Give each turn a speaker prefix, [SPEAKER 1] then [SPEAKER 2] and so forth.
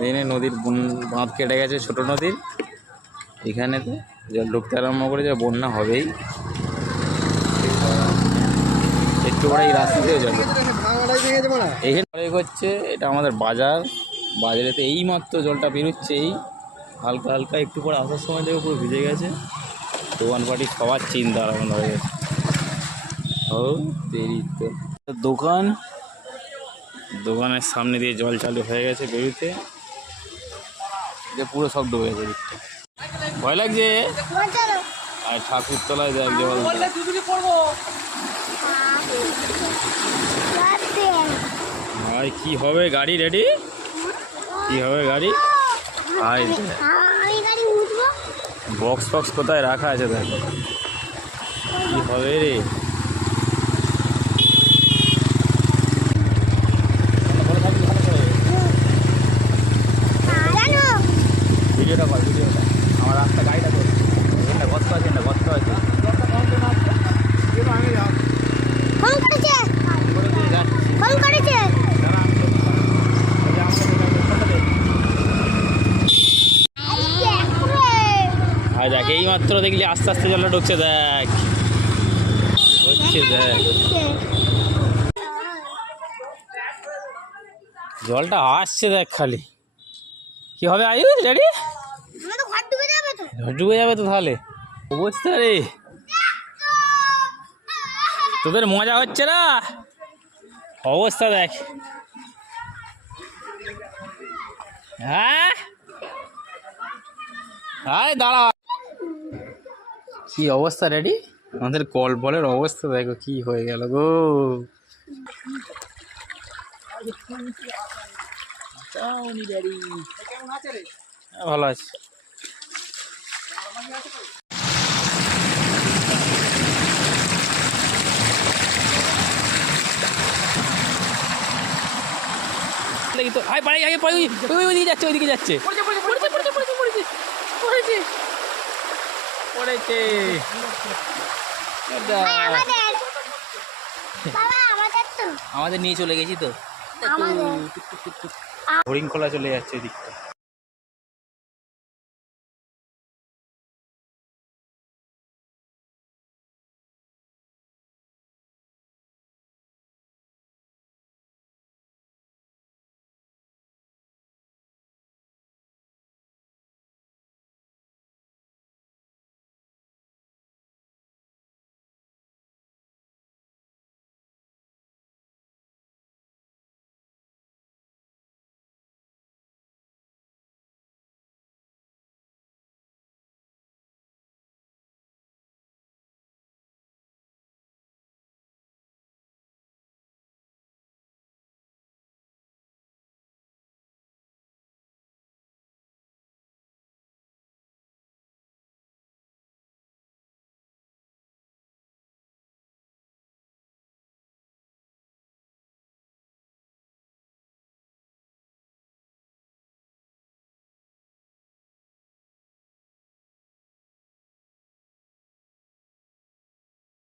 [SPEAKER 1] এখানে নদীর বাঁধ কেটে গেছে, ছোট নদীর। এখানে তো জল ঢুকতে আরম্ভ করে করেছে বন্যা হবেই। একটু পরে এই রাস্তাতেও যাবে এখানে হচ্ছে, এটা আমাদের বাজার। বাজারেতে এই মাত্র জলটা বেরোচ্ছে এই হালকা হালকা একটু পরে আসার সময় দেখে, পুরো ভিজে গেছে। দোকানপাটি সবার চিন্তা আরম্ভ হয়ে গেছে ও, দেরি তো। দোকান। দোকানের সামনে দিয়ে জল চালু হয়ে গেছে বেরোতে। যে পুরো সব ডুবে গেছে দিকটা। ভয় লাগছে? আর ঠাকুর তলায় দেখ জল ভাই কি হবে গাড়ি রেডি কি হবে গাড়ি? ভাই বক্স ফক্স কোথায় রাখা আছে দেখ। কি হবে রে? ভিডিওটা কর ভিডিওটা। আমার রাস্তা গাড়িটা কর এখানটা গর্ত আছে এখানটা গর্ত আছে।
[SPEAKER 2] ফোন করেছে? করেছে?
[SPEAKER 1] এটা দেখ এই মাত্র দেখলি আস্তে আস্তে জলটা ঢুকছে দেখ। হচ্ছে দেখ। জলটা আসছে দেখ খালি। কি হবে আয়ুষ রেডি?
[SPEAKER 2] ডুবে যাবে তো
[SPEAKER 1] তাহলে? অবস্থা রে। তোদের মজা হচ্ছে না? অবস্থা দেখ। হ্যাঁ? আরে দাঁড়া। কি অবস্থা রেডি আমাদের কল বলের অবস্থা দেখো কি হয়ে গেল গো। হ্যাঁ, ভালো আছে। দেখি তো আয় পাড়াই আগে পাড়াই ওই ওইদিকে যাচ্ছে ওইদিকে যাচ্ছে পড়েছে পড়েছে পড়েছে পড়েছে পড়েছে পড়েছে পড়েছে পড়েছে
[SPEAKER 2] আমাদের
[SPEAKER 1] নিয়ে চলে গেছি তো। হরিণ খোলা চলে যাচ্ছে এদিকটা